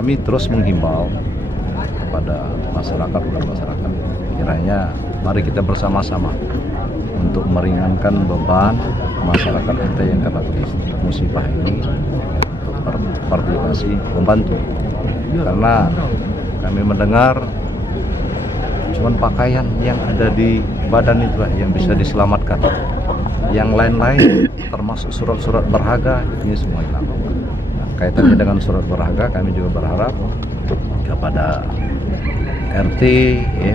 kami terus menghimbau kepada masyarakat, kiranya mari kita bersama-sama untuk meringankan beban masyarakat kita yang kena musibah ini, untuk partisipasi membantu. Karena kami mendengar cuman pakaian yang ada di badan itulah yang bisa diselamatkan. Yang lain-lain termasuk surat-surat berharga ini semua hilang. Nah, kaitannya dengan surat berharga, kami juga berharap kepada RT, ya,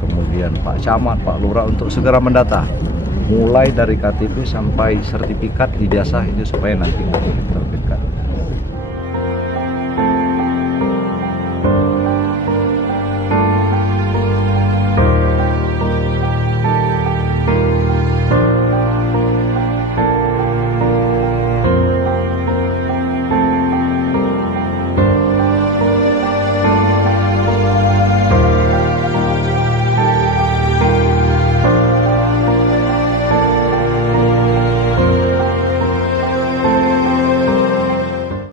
kemudian Pak Camat, Pak Lurah untuk segera mendata, mulai dari KTP sampai sertifikat ijazah itu supaya nanti